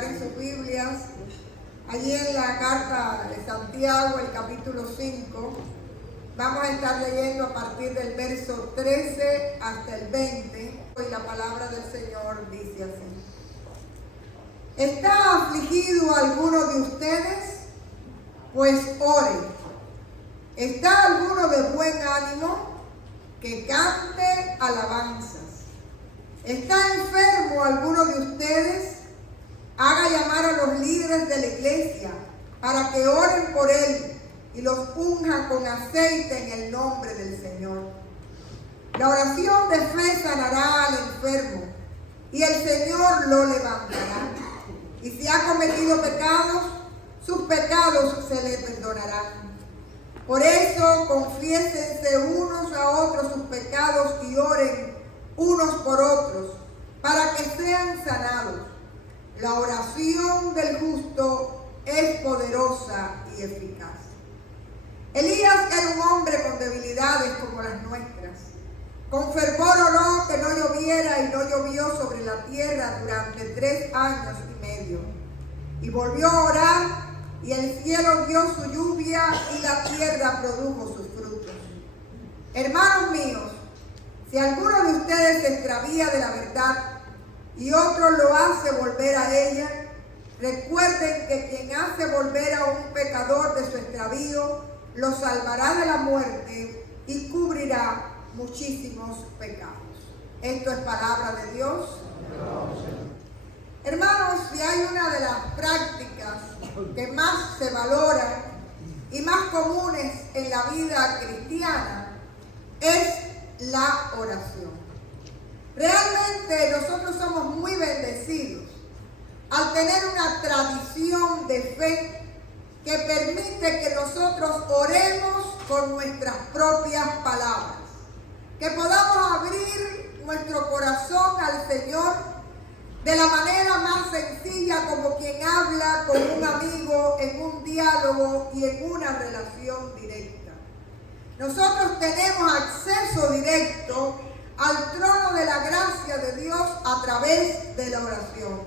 Preparen sus Biblias. Allí en la carta de Santiago, el capítulo 5, vamos a estar leyendo a partir del verso 13 hasta el 20. Y la palabra del Señor dice así: ¿Está afligido alguno de ustedes? Pues ore. ¿Está alguno de buen ánimo? Que cante alabanzas. ¿Está enfermo alguno de ustedes? Haga llamar a los líderes de la iglesia para que oren por él y los unjan con aceite en el nombre del Señor. La oración de fe sanará al enfermo y el Señor lo levantará. Y si ha cometido pecados, sus pecados se le perdonarán. Por eso confiésense unos a otros sus pecados y oren unos por otros, para que sean sanados. La oración del justo es poderosa y eficaz. Elías era un hombre con debilidades como las nuestras. Con fervor oró que no lloviera y no llovió sobre la tierra durante 3 años y medio. Y volvió a orar y el cielo dio su lluvia y la tierra produjo sus frutos. Hermanos míos, si alguno de ustedes se extravía de la verdad y otro lo hace volver a ella, recuerden que quien hace volver a un pecador de su extravío, lo salvará de la muerte y cubrirá muchísimos pecados. Esto es palabra de Dios. Hermanos, si hay una de las prácticas que más se valoran y más comunes en la vida cristiana, es la oración. Realmente nosotros somos muy bendecidos al tener una tradición de fe que permite que nosotros oremos con nuestras propias palabras, que podamos abrir nuestro corazón al Señor de la manera más sencilla, como quien habla con un amigo en un diálogo y en una relación directa. Nosotros tenemos acceso directo al trono de la gracia de Dios a través de la oración.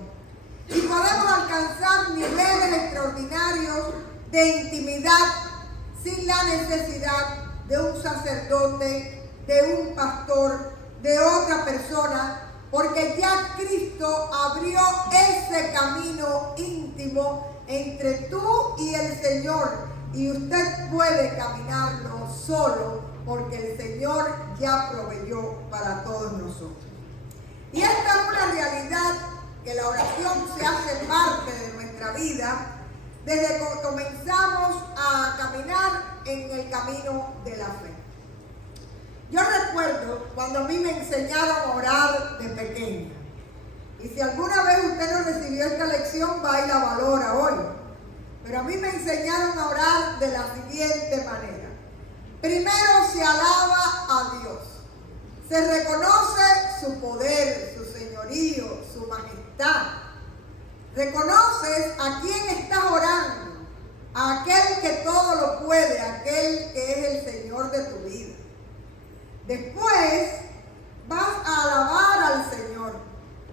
Y podemos alcanzar niveles extraordinarios de intimidad sin la necesidad de un sacerdote, de un pastor, de otra persona, porque ya Cristo abrió ese camino íntimo entre tú y el Señor. Y usted puede caminarlo solo porque el Señor ya proveyó para todos nosotros. Y esta es una realidad que la oración se hace parte de nuestra vida desde que comenzamos a caminar en el camino de la fe. Yo recuerdo cuando a mí me enseñaron a orar de pequeña. Y si alguna vez usted no recibió esta lección, va y la valora hoy. Pero a mí me enseñaron a orar de la siguiente manera. Primero se alaba a Dios. Se reconoce su poder, su señorío, su majestad. Reconoces a quién estás orando. A aquel que todo lo puede, aquel que es el Señor de tu vida. Después vas a alabar al Señor.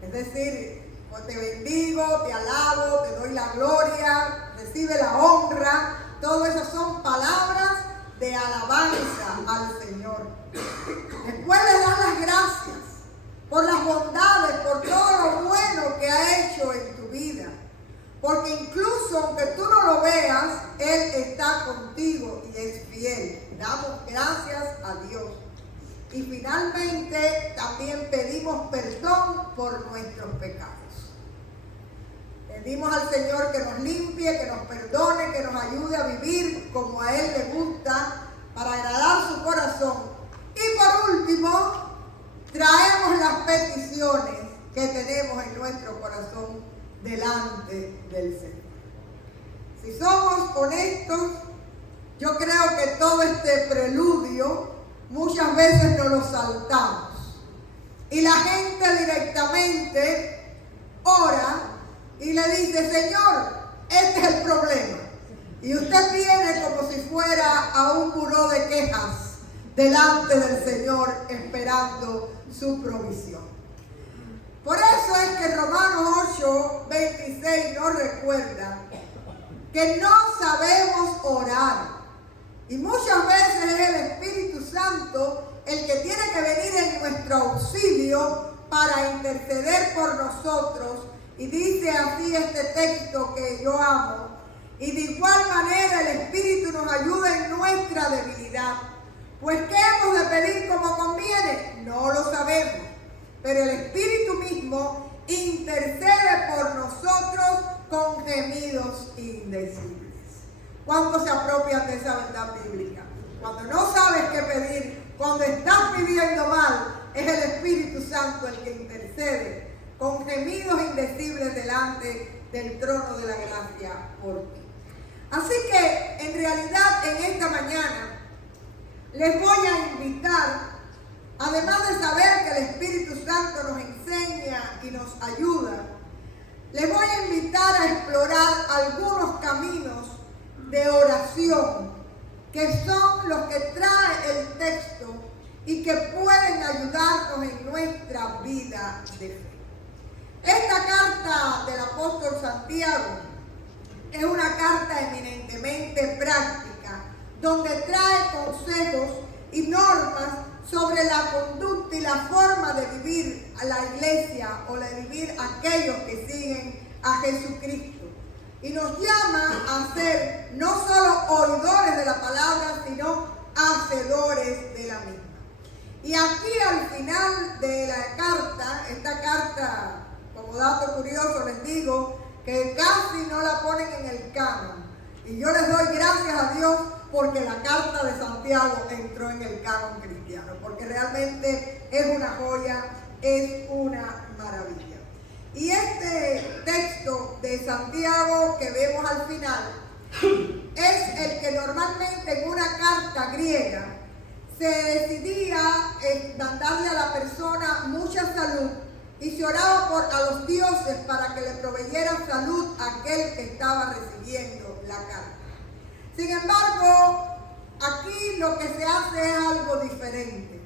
Es decir, pues te bendigo, te alabo, te doy la gloria, recibe la honra. Todo eso son palabras de alabanza al Señor. Después le das las gracias por las bondades, por todo lo bueno que ha hecho en tu vida. Porque incluso aunque tú no lo veas, Él está contigo y es fiel. Damos gracias a Dios. Y finalmente también pedimos perdón por nuestros pecados. Pedimos al Señor que nos limpie, que nos perdone, que nos ayude a vivir como a Él le gusta, para agradar su corazón. Y por último, traemos las peticiones que tenemos en nuestro corazón delante del Señor. Si somos honestos, yo creo que todo este preludio muchas veces nos lo saltamos. Y la gente directamente ora y le dice: Señor, este es el problema. Y usted viene como si fuera a un buró de quejas delante del Señor esperando su provisión. Por eso es que Romanos 8:26 nos recuerda que no sabemos orar. Y muchas veces es el Espíritu Santo el que tiene que venir en nuestro auxilio para interceder por nosotros. Y dice así este texto que yo amo. Y de igual manera el Espíritu nos ayuda en nuestra debilidad. Pues ¿qué hemos de pedir como conviene? No lo sabemos. Pero el Espíritu mismo intercede por nosotros con gemidos indecibles. ¿Cuántos se apropian de esa verdad bíblica? Cuando no sabes qué pedir, cuando estás pidiendo mal, es el Espíritu Santo el que intercede con gemidos indecibles delante del trono de la gracia por ti. Así que, en realidad, en esta mañana, les voy a invitar, además de saber que el Espíritu Santo nos enseña y nos ayuda, les voy a invitar a explorar algunos caminos de oración que son los que trae el texto y que pueden ayudarnos en nuestra vida de fe. Esta carta del apóstol Santiago es una carta eminentemente práctica, donde trae consejos y normas sobre la conducta y la forma de vivir a la iglesia o de vivir aquellos que siguen a Jesucristo. Y nos llama a ser no solo oidores de la palabra, sino hacedores de la misma. Y aquí al final de la carta, esta carta, como dato curioso les digo, que casi no la ponen en el canon. Y yo les doy gracias a Dios porque la carta de Santiago entró en el canon cristiano, porque realmente es una joya, es una maravilla. Y este texto de Santiago que vemos al final es el que normalmente en una carta griega se decidía mandarle a la persona mucha salud y se oraba a los dioses para que le proveyeran salud a aquel que estaba recibiendo la carta. Sin embargo, aquí lo que se hace es algo diferente.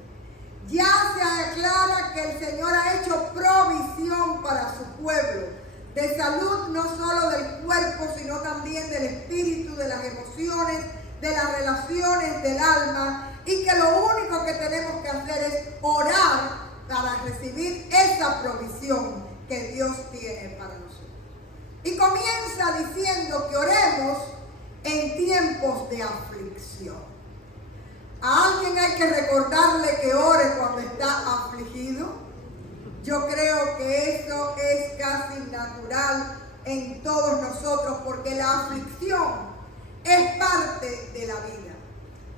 Ya se aclara que el Señor ha hecho provisión para su pueblo de salud, no solo del cuerpo, sino también del espíritu, de las emociones, de las relaciones del alma, y que lo único que tenemos que hacer es orar para recibir esa provisión que Dios tiene para nosotros. Y comienza diciendo que oremos en tiempos de aflicción. ¿A alguien hay que recordarle que ore cuando está afligido? Yo creo que eso es casi natural en todos nosotros, porque la aflicción es parte de la vida.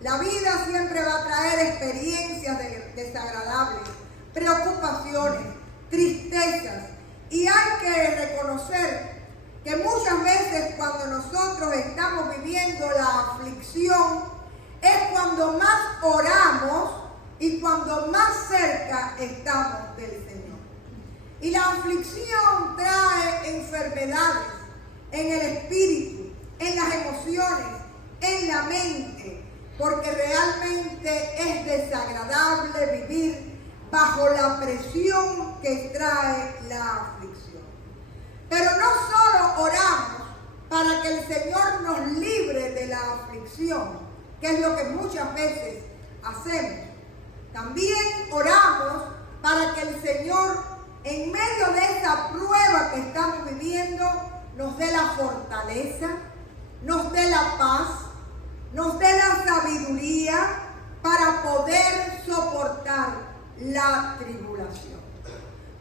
La vida siempre va a traer experiencias desagradables, preocupaciones, tristezas, y hay que reconocer que muchas veces cuando nosotros estamos viviendo la aflicción es cuando más oramos y cuando más cerca estamos del Señor. Y la aflicción trae enfermedades en el espíritu, en las emociones, en la mente, porque realmente es desagradable vivir bajo la presión que trae la aflicción. Pero no solo oramos para que el Señor nos libre de la aflicción, que es lo que muchas veces hacemos. También oramos para que el Señor, en medio de esa prueba que estamos viviendo, nos dé la fortaleza, nos dé la paz, nos dé la sabiduría para poder soportar la tribulación.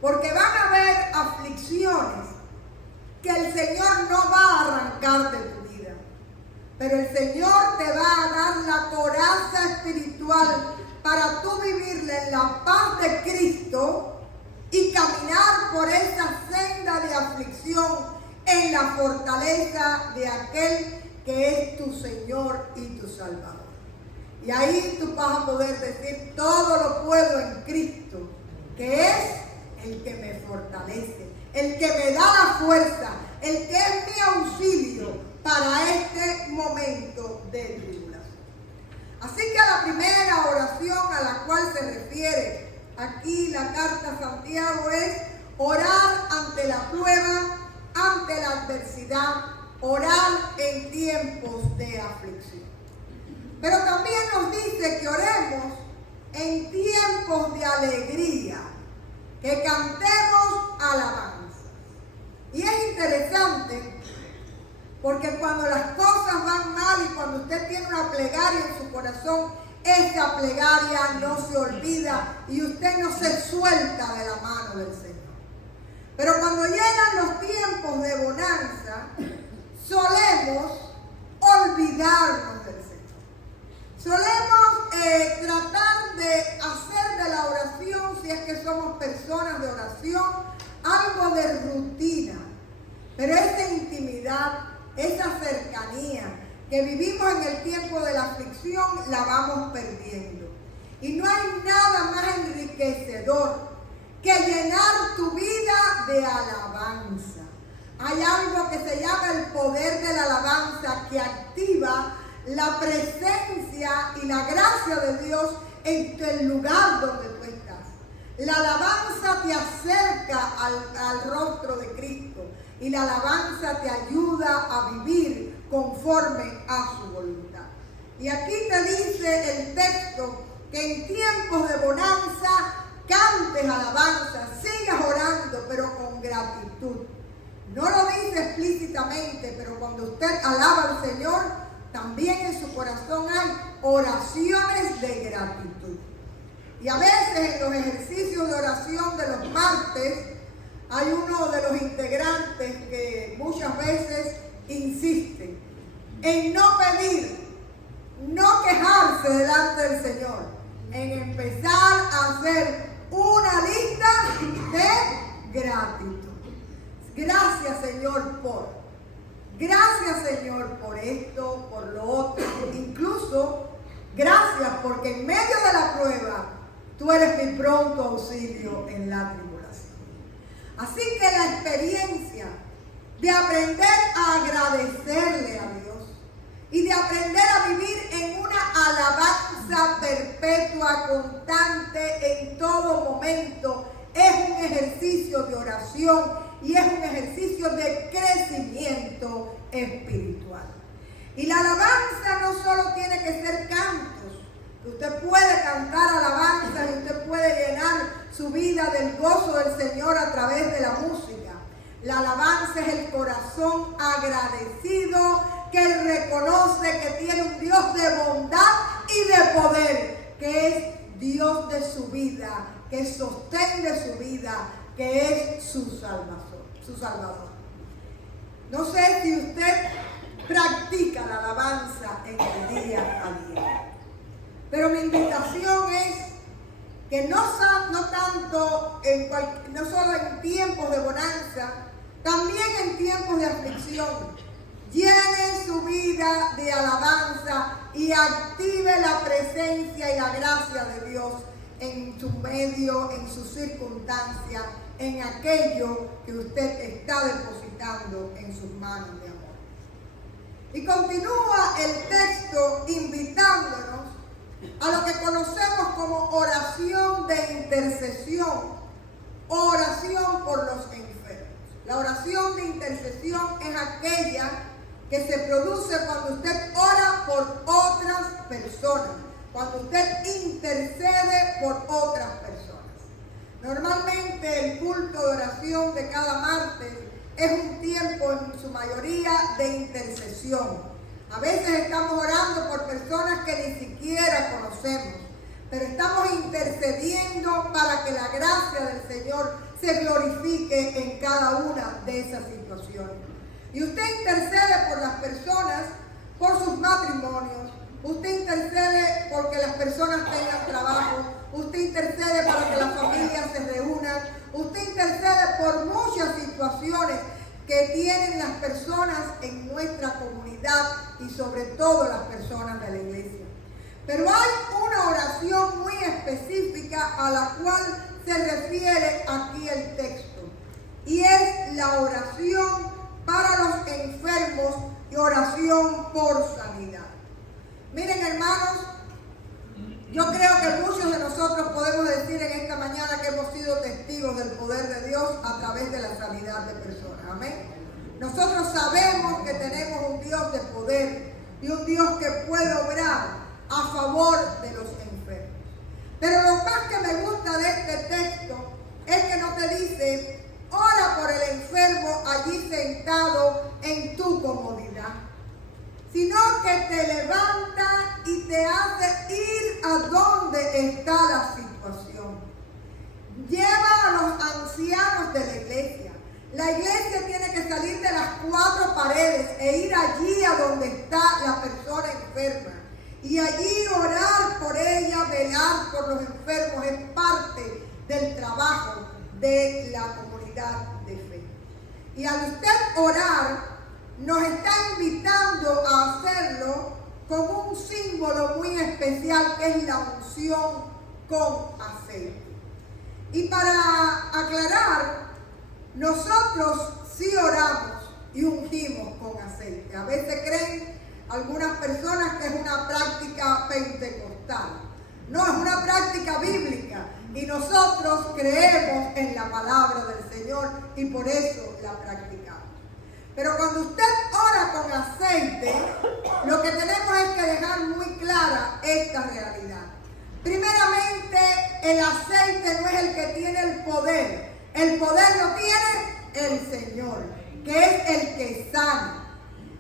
Porque van a haber aflicciones que el Señor no va a arrancar de tu vida, pero el Señor te va a dar la coraza espiritual para tú vivirla en la paz de Cristo y caminar por esa senda de aflicción en la fortaleza de aquel que es tu Señor y tu Salvador. Y ahí tú vas a poder decir: todo lo puedo en Cristo, que es el que me fortalece, el que me da la fuerza, el que es mi auxilio para este momento de tribulación. Así que la primera oración a la cual se refiere aquí la carta a Santiago es orar ante la prueba adversidad, orar en tiempos de aflicción. Pero también nos dice que oremos en tiempos de alegría, que cantemos alabanzas. Y es interesante porque cuando las cosas van mal y cuando usted tiene una plegaria en su corazón, esa plegaria no se olvida y usted no se suelta de la mano del Señor. Pero cuando llegan los tiempos de bonanza, solemos olvidarnos del Señor. Solemos tratar de hacer de la oración, si es que somos personas de oración, algo de rutina. Pero esa intimidad, esa cercanía que vivimos en el tiempo de la aflicción, la vamos perdiendo. Y no hay nada más enriquecedor que llenar tu vida de alabanza. Hay algo que se llama el poder de la alabanza que activa la presencia y la gracia de Dios en el lugar donde tú estás. La alabanza te acerca al rostro de Cristo y la alabanza te ayuda a vivir conforme a su voluntad. Y aquí te dice el texto que en tiempos de bonanza cantes alabanza, sigas orando, pero con gratitud. No lo dice explícitamente, pero cuando usted alaba al Señor, también en su corazón hay oraciones de gratitud. Y a veces en los ejercicios de oración de los martes, hay uno de los integrantes que muchas veces insiste en no pedir, no quejarse delante del Señor, en empezar a hacer una lista de gratitud. Gracias, Señor, gracias, Señor, por esto, por lo otro. Incluso, gracias porque en medio de la prueba, tú eres mi pronto auxilio en la tribulación. Así que la experiencia de aprender a agradecerle a Dios y de aprender a vivir en una alabanza perpetua, constante, en todo momento, es un ejercicio de oración y es un ejercicio de crecimiento espiritual. Y la alabanza no solo tiene que ser cantos. Usted puede cantar alabanza y usted puede llenar su vida del gozo del Señor a través de la música. La alabanza es el corazón agradecido que reconoce que tiene un Dios de bondad y de poder, que es Dios de su vida, que es sostén de su vida, que es su Salvador. No sé si usted practica la alabanza en el día a día, pero mi invitación es que no solo en tiempos de bonanza, también en tiempos de aflicción, llene su vida de alabanza y active la presencia y la gracia de Dios en su medio, en sus circunstancias, en aquello que usted está depositando en sus manos de amor. Y continúa el texto invitándonos a lo que conocemos como oración de intercesión, oración por los enfermos. La oración de intercesión es aquella que se produce cuando usted ora por otras personas, cuando usted intercede por otras personas. Normalmente el culto de oración de cada martes es un tiempo en su mayoría de intercesión. A veces estamos orando por personas que ni siquiera conocemos, pero estamos intercediendo para que la gracia del Señor se glorifique en cada una de esas situaciones. Y usted intercede por las personas, por sus matrimonios, usted intercede porque las personas tengan trabajo, usted intercede para que las familias se reúnan, usted intercede por muchas situaciones que tienen las personas en nuestra comunidad y sobre todo las personas de la iglesia. Pero hay una oración muy específica a la cual se refiere aquí el texto, y es la oración para los enfermos y oración por sanidad. Miren, hermanos, yo creo que muchos de nosotros podemos decir en esta mañana que hemos sido testigos del poder de Dios a través de la sanidad de personas. Amén. Nosotros sabemos que tenemos un Dios de poder y un Dios que puede obrar a favor de los enfermos. Pero lo más que me gusta de este texto es que no te dice, ora por el enfermo allí sentado en tu comodidad, sino que te levanta y te hace ir a donde está la situación. Lleva a los ancianos de la iglesia. La iglesia tiene que salir de las 4 paredes e ir allí a donde está la persona enferma. Y allí orar por ella, velar por los enfermos, es parte del trabajo de la comunidad de fe. Y al usted orar, nos está invitando a hacerlo con un símbolo muy especial que es la unción con aceite. Y para aclarar, nosotros sí oramos y ungimos con aceite. A veces creen algunas personas que es una práctica pentecostal. No, es una práctica bíblica y nosotros creemos en la palabra del Señor y por eso la practicamos. Pero cuando usted ora con aceite, lo que tenemos es que dejar muy clara esta realidad. Primeramente, el aceite no es el que tiene el poder. El poder lo tiene el Señor, que es el que sana.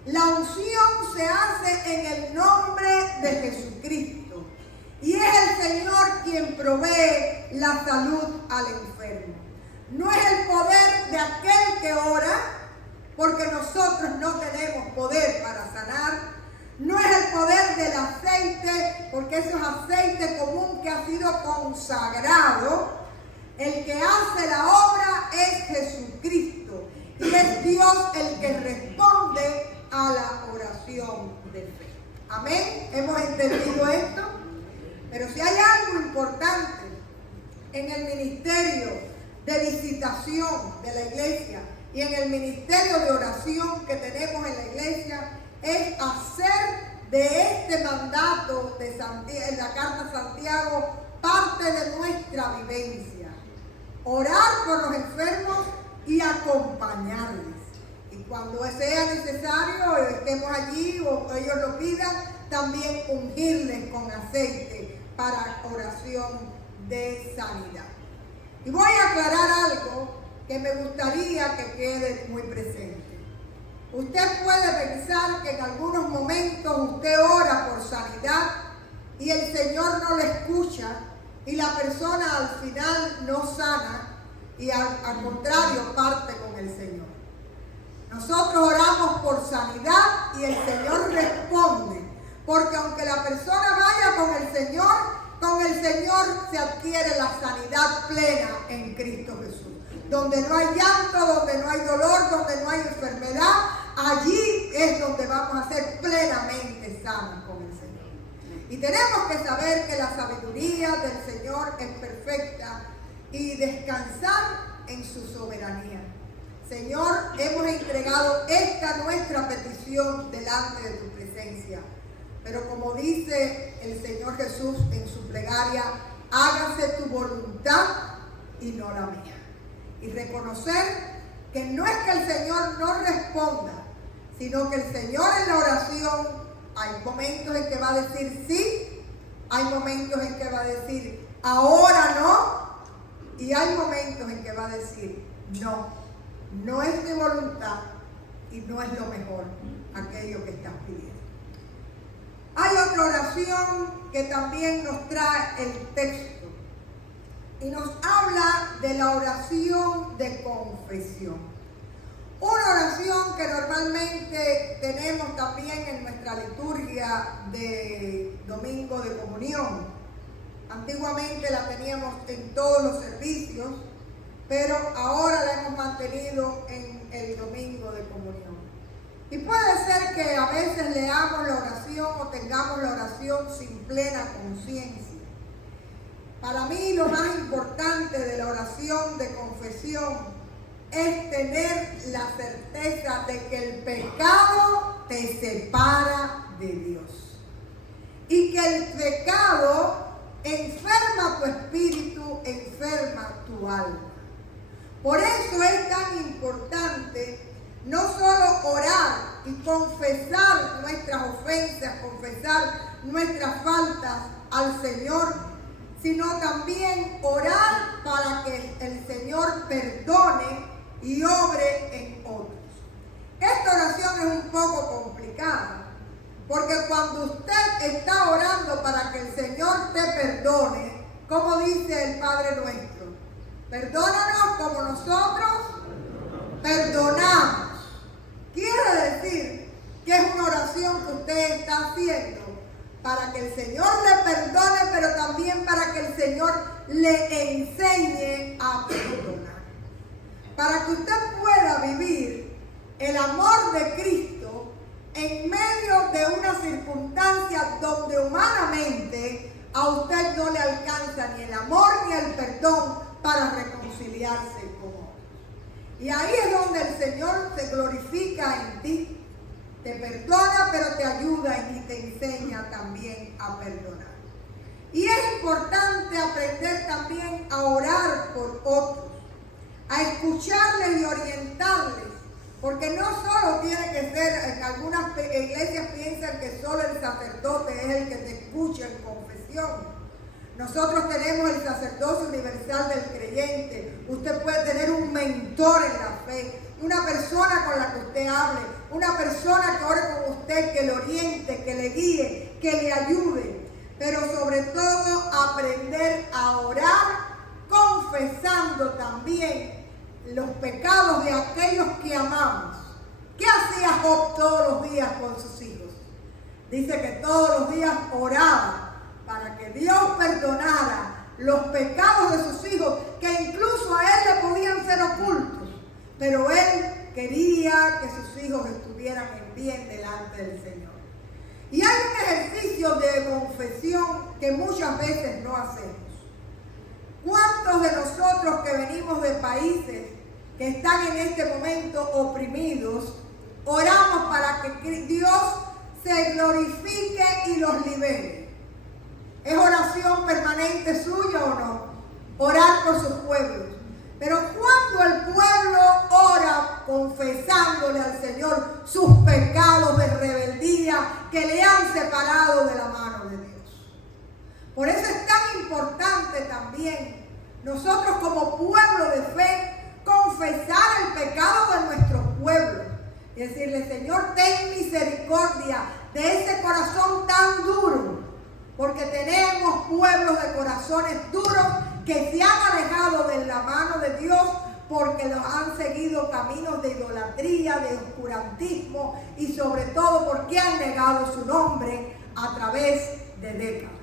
La unción se hace en el nombre de Jesucristo. Y es el Señor quien provee la salud al enfermo. No es el poder de aquel que ora, porque nosotros no tenemos poder para sanar. No es el poder del aceite, porque eso es aceite común que ha sido consagrado. El que hace la obra es Jesucristo. Y es Dios el que responde a la oración de fe. Amén. ¿Hemos entendido esto? Pero si hay algo importante en el ministerio de visitación de la iglesia y en el ministerio de oración que tenemos en la iglesia, es hacer de este mandato de Santiago, en la carta de Santiago, parte de nuestra vivencia. Orar por los enfermos y acompañarles. Y cuando sea necesario, estemos allí o ellos lo pidan, también ungirles con aceite para oración de sanidad. Y voy a aclarar algo que me gustaría que quede muy presente. Usted puede pensar que en algunos momentos usted ora por sanidad y el Señor no le escucha y la persona al final no sana y al contrario parte con el Señor. Nosotros oramos por sanidad y el Señor responde, porque aunque la persona vaya con el Señor se adquiere la sanidad plena en Cristo Jesús. Donde no hay llanto, donde no hay dolor, donde no hay enfermedad, allí es donde vamos a ser plenamente sanos con el Señor. Y tenemos que saber que la sabiduría del Señor es perfecta y descansar en su soberanía. Señor, hemos entregado esta nuestra petición delante de tu presencia. Pero como dice el Señor Jesús en su plegaria, hágase tu voluntad y no la mía. Y reconocer que no es que el Señor no responda, sino que el Señor en la oración hay momentos en que va a decir sí, hay momentos en que va a decir ahora no, y hay momentos en que va a decir no, no es mi voluntad y no es lo mejor aquello que estás pidiendo. Hay otra oración que también nos trae el texto y nos habla de la oración de confesión. Una oración que normalmente tenemos también en nuestra liturgia de Domingo de Comunión. Antiguamente la teníamos en todos los servicios, pero ahora la hemos mantenido en el Domingo de Comunión. Y puede ser que a veces leamos la oración o tengamos la oración sin plena conciencia. Para mí lo más importante de la oración de confesión es tener la certeza de que el pecado te separa de Dios. Y que el pecado enferma tu espíritu, enferma tu alma. Por eso es tan importante no solo orar y confesar nuestras ofensas, confesar nuestras faltas al Señor, sino también orar para que el Señor perdone y obre en otros. Esta oración es un poco complicada, porque cuando usted está orando para que el Señor te perdone, como dice el Padre nuestro, perdónanos como nosotros perdonamos. Quiere decir que es una oración que usted está haciendo para que el Señor le perdone, pero también para que el Señor le enseñe a perdonar. Para que usted pueda vivir el amor de Cristo en medio de una circunstancia donde humanamente a usted no le alcanza ni el amor ni el perdón para reconciliarse con otros. Y ahí es donde el Señor se glorifica en ti. Te perdona, pero te ayuda y te enseña también a perdonar. Y es importante aprender también a orar por otros, a escucharles y orientarles, porque no solo tiene que ser, algunas iglesias piensan que solo el sacerdote es el que te escucha en confesión. Nosotros tenemos el sacerdocio universal del creyente. Usted puede tener un mentor en la fe, una persona con la que usted hable, una persona que ore con usted, que le oriente, que le guíe, que le ayude. Pero sobre todo aprender a orar confesando también los pecados de aquellos que amamos. ¿Qué hacía Job todos los días con sus hijos? Dice que todos los días oraba para que Dios perdonara los pecados de sus hijos, que incluso a él le podían ser ocultos, pero él quería que sus hijos estuvieran en bien delante del Señor. Y hay un ejercicio de confesión que muchas veces no hacemos. ¿Cuántos de nosotros que venimos de países que están en este momento oprimidos, oramos para que Dios se glorifique y los libere? ¿Es oración permanente suya o no? Orar por sus pueblos. Pero cuando el pueblo ora confesándole al Señor sus pecados de rebeldía que le han separado de la mano de Dios. Por eso es tan importante también nosotros como pueblo de fe confesar el pecado de nuestros pueblos y decirle: Señor, ten misericordia de ese corazón tan duro, porque tenemos pueblos de corazones duros que se han alejado de la mano de Dios porque los han seguido caminos de idolatría, de oscurantismo y sobre todo porque han negado su nombre a través de décadas.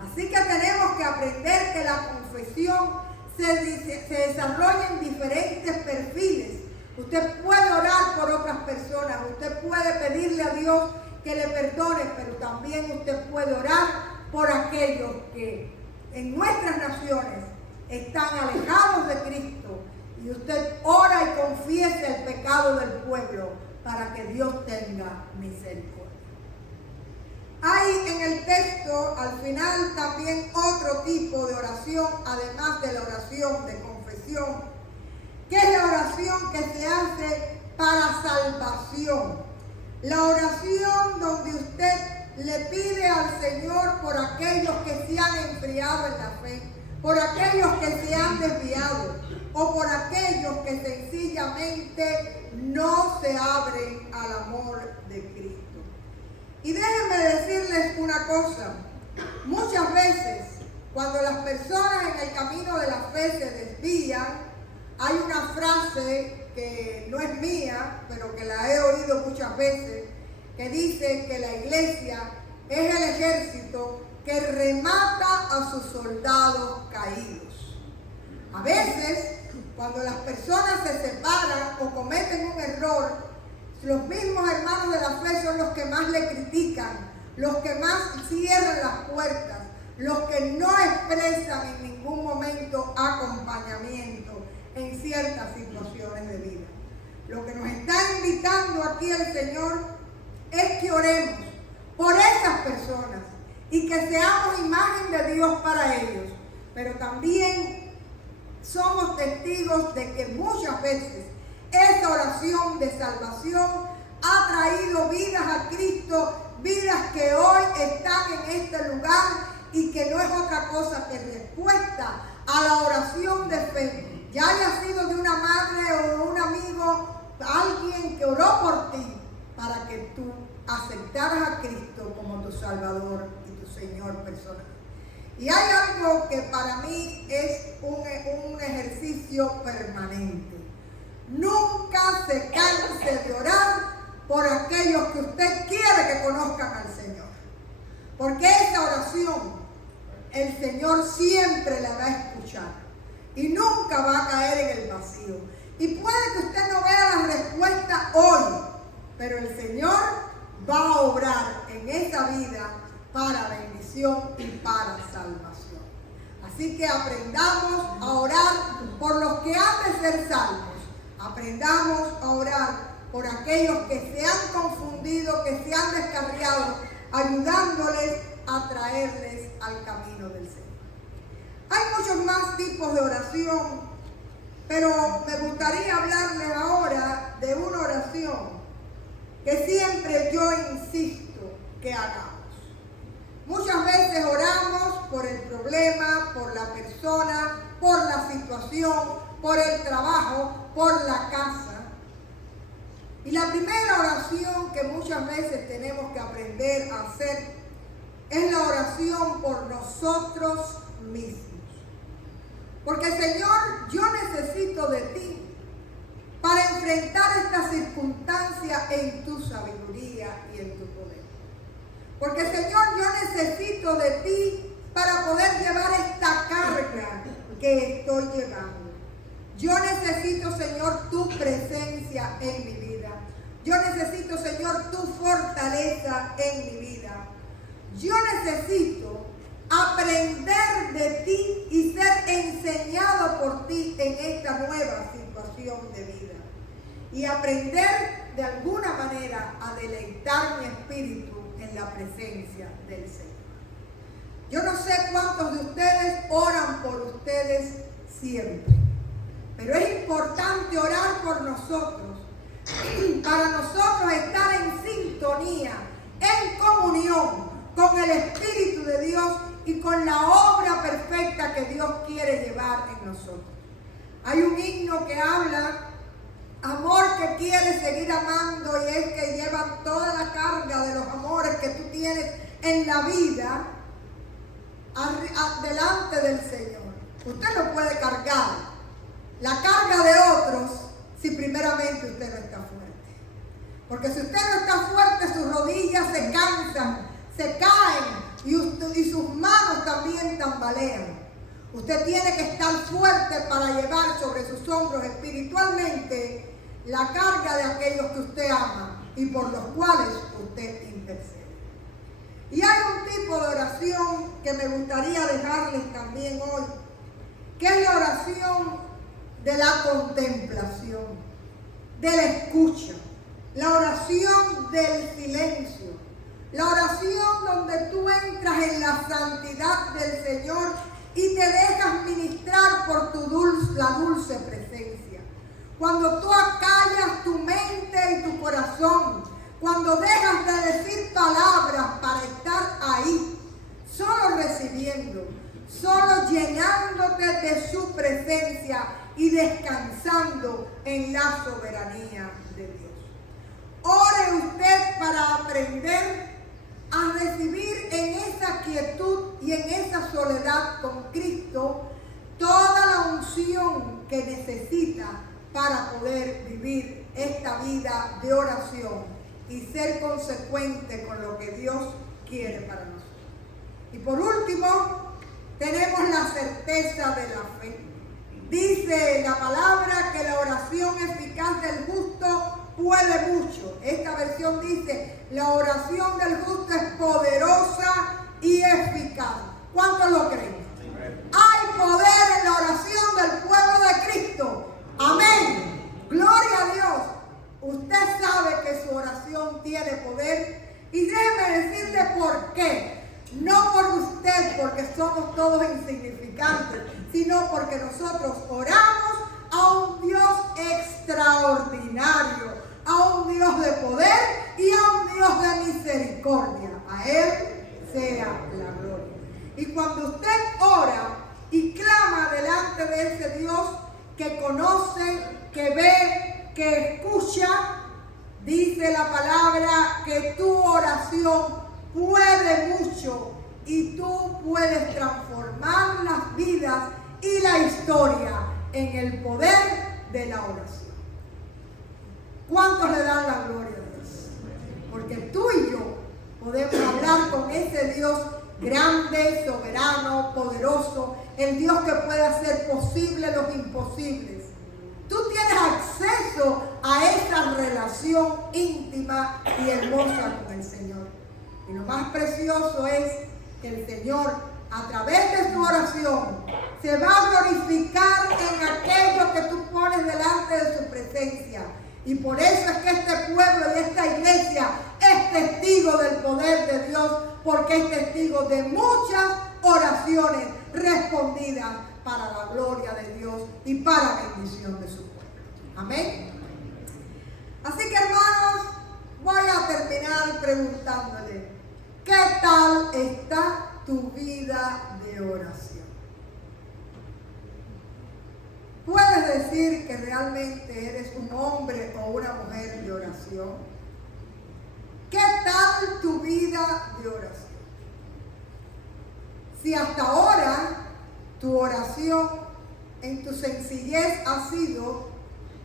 Así que tenemos que aprender que la confesión se desarrolla en diferentes perfiles. Usted puede orar por otras personas, usted puede pedirle a Dios que le perdone, pero también usted puede orar por aquellos que en nuestras naciones están alejados de Cristo, y usted ora y confiesa el pecado del pueblo para que Dios tenga misericordia. Hay en el texto al final también otro tipo de oración, además de la oración de confesión, que es la oración que se hace para salvación. La oración donde usted le pide al Señor por aquellos que se han enfriado en la fe, por aquellos que se han desviado o por aquellos que sencillamente no se abren al amor de Cristo. Y déjenme decirles una cosa: muchas veces cuando las personas en el camino de la fe se desvían, hay una frase que no es mía, pero que la he oído muchas veces, que dice que la iglesia es el ejército que remata a sus soldados caídos. A veces, cuando las personas se separan o cometen un error, los mismos hermanos de la fe son los que más le critican, los que más cierran las puertas, los que no expresan en ningún momento acompañamiento en ciertas situaciones de vida. Lo que nos está invitando aquí el Señor es que oremos por esas personas y que seamos imagen de Dios para ellos, pero también somos testigos de que muchas veces esa oración de salvación ha traído vidas a Cristo, vidas que hoy están en este lugar y que no es otra cosa que respuesta a la oración de fe, ya haya sido de una madre o de un amigo, alguien que oró por ti para que tú aceptaras a Cristo como tu Salvador y tu Señor personal. Y hay algo que para mí es un ejercicio permanente. Nunca se canse de orar por aquellos que usted quiere que conozcan al Señor. Porque esa oración el Señor siempre la va a escuchar y nunca va a caer en el vacío. Y puede que usted no vea la respuesta hoy, pero el Señor va a obrar en esa vida para bendición y para salvación. Así que aprendamos a orar por los que han de ser salvos. Aprendamos a orar por aquellos que se han confundido, que se han descarriado, ayudándoles a traerles al camino del Señor. Hay muchos más tipos de oración, pero me gustaría hablarles ahora de una oración que siempre yo insisto que hagamos. Muchas veces oramos por el problema, por la persona, por la situación, por el trabajo, por la casa. Y la primera oración que muchas veces tenemos que aprender a hacer es la oración por nosotros mismos. Porque Señor, yo necesito de ti para enfrentar esta circunstancia en tu sabiduría y en tu poder. Porque Señor, yo necesito de ti para poder llevar esta carga que estoy llevando. Yo necesito, Señor, tu presencia en mi vida. Yo necesito, Señor, tu fortaleza en mi vida. Yo necesito aprender de ti y ser enseñado por ti en esta nueva situación de vida. Y aprender de alguna manera a deleitar mi espíritu en la presencia del Señor. Yo no sé cuántos de ustedes oran por ustedes siempre, pero es importante orar por nosotros, para nosotros estar en sintonía, en comunión con el Espíritu de Dios y con la obra perfecta que Dios quiere llevar en nosotros. Hay un himno que habla, amor que quiere seguir amando, y es que llevan toda la carga de los amores que tú tienes en la vida delante del Señor. Usted no puede cargar la carga de otros si primeramente usted no está fuerte. Porque si usted no está fuerte, sus rodillas se cansan, se caen y sus manos también tambalean. Usted tiene que estar fuerte para llevar sobre sus hombros espiritualmente la carga de aquellos que usted ama y por los cuales usted intercede. Y hay un tipo de oración que me gustaría dejarles también hoy, que es la oración de la contemplación, de la escucha, la oración del silencio, la oración donde tú entras en la santidad del Señor y te dejas ministrar por la dulce presencia. Cuando tú acallas tu mente y tu corazón, cuando dejas de decir palabras para estar ahí, solo recibiendo, solo llenándote de su presencia y descansando en la soberanía de Dios. Ore usted para aprender a recibir en esa quietud y en esa soledad con Cristo toda la unción que necesita para poder vivir esta vida de oración y ser consecuente con lo que Dios quiere para nosotros. Y por último, tenemos la certeza de la fe. Dice la palabra que la oración eficaz del justo puede mucho. Esta versión dice, la oración del justo es poderosa y eficaz. ¿Cuántos lo creen? Hay poder en la oración del pueblo de Cristo. Amén. Gloria a Dios. Usted sabe que su oración tiene poder. Y déjeme decirle por qué. No por usted, porque somos todos insignificantes, sino porque nosotros oramos a un Dios extraordinario, a un Dios de poder y a un Dios de misericordia. A Él sea la gloria. Y cuando usted ora y clama delante de ese Dios que conoce, que ve, que escucha, dice la palabra que tu oración puede mucho y tú puedes transformar las vidas y la historia en el poder de la oración. ¿Cuántos le dan la gloria a Dios? Porque tú y yo podemos hablar con ese Dios grande, soberano, poderoso, el Dios que puede hacer posible los imposibles. Tú tienes acceso a esa relación íntima y hermosa con el Señor. Y lo más precioso es que el Señor, a través de tu oración, se va a glorificar en aquello que tú pones delante de su presencia. Y por eso es que este pueblo y esta iglesia es testigo del poder de Dios, porque es testigo de muchas oraciones respondidas para la gloria de Dios y para bendición de su pueblo. Amén. Así que, hermanos, voy a terminar preguntándole, ¿qué tal está tu vida de oración? ¿Puedes decir que realmente eres un hombre o una mujer de oración? ¿Qué tal tu vida de oración? Si hasta ahora tu oración en tu sencillez ha sido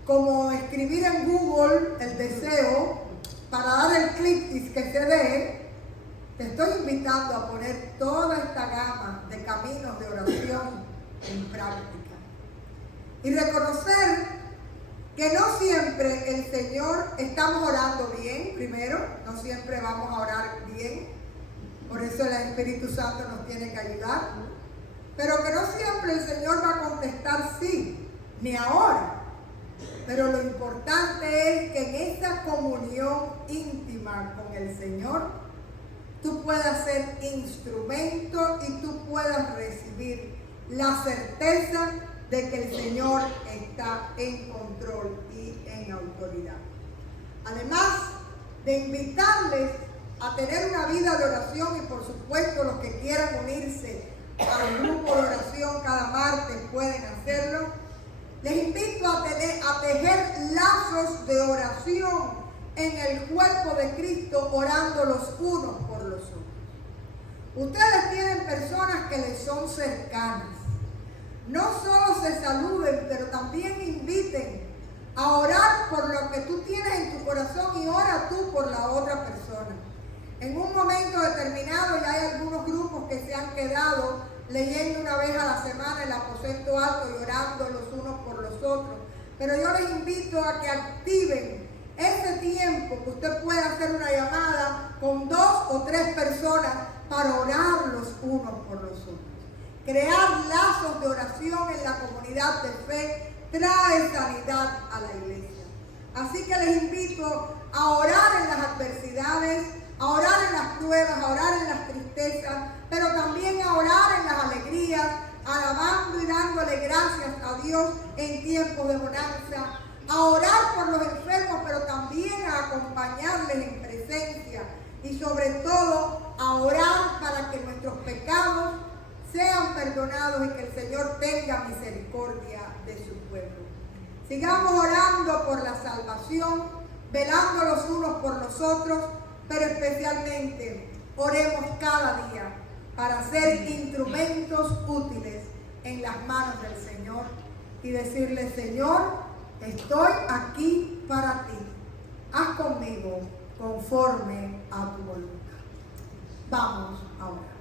como escribir en Google el deseo para dar el clic y que se dé, te estoy invitando a poner toda esta gama de caminos de oración en práctica. Y reconocer que no siempre el Señor estamos orando bien, primero, no siempre vamos a orar bien, por eso el Espíritu Santo nos tiene que ayudar, pero que no siempre el Señor va a contestar sí, ni ahora. Pero lo importante es que en esta comunión íntima con el Señor, tú puedas ser instrumento y tú puedas recibir la certeza de que el Señor está en control y en autoridad. Además de invitarles a tener una vida de oración, y por supuesto los que quieran unirse al grupo de oración cada martes pueden hacerlo, les invito a tejer lazos de oración en el cuerpo de Cristo, orando los unos por los otros. Ustedes tienen personas que les son cercanas. No solo se saluden, pero también inviten a orar por lo que tú tienes en tu corazón y ora tú por la otra persona. En un momento determinado ya hay algunos grupos que se han quedado leyendo una vez a la semana el aposento alto y orando los unos por los otros. Pero yo les invito a que activen ese tiempo que usted puede hacer una llamada con 2 o 3 personas para orar los unos por los otros. Crear lazos de oración en la comunidad de fe trae sanidad a la iglesia. Así que les invito a orar en las adversidades, a orar en las pruebas, a orar en las tristezas, pero también a orar en las alegrías, alabando y dándole gracias a Dios en tiempos de bonanza, a orar por los enfermos, pero también a acompañarles en presencia y sobre todo a orar para que nuestros pecados sean perdonados y que el Señor tenga misericordia de su pueblo. Sigamos orando por la salvación, velando los unos por los otros, pero especialmente oremos cada día para ser instrumentos útiles en las manos del Señor y decirle: Señor, estoy aquí para ti. Haz conmigo conforme a tu voluntad. Vamos a orar.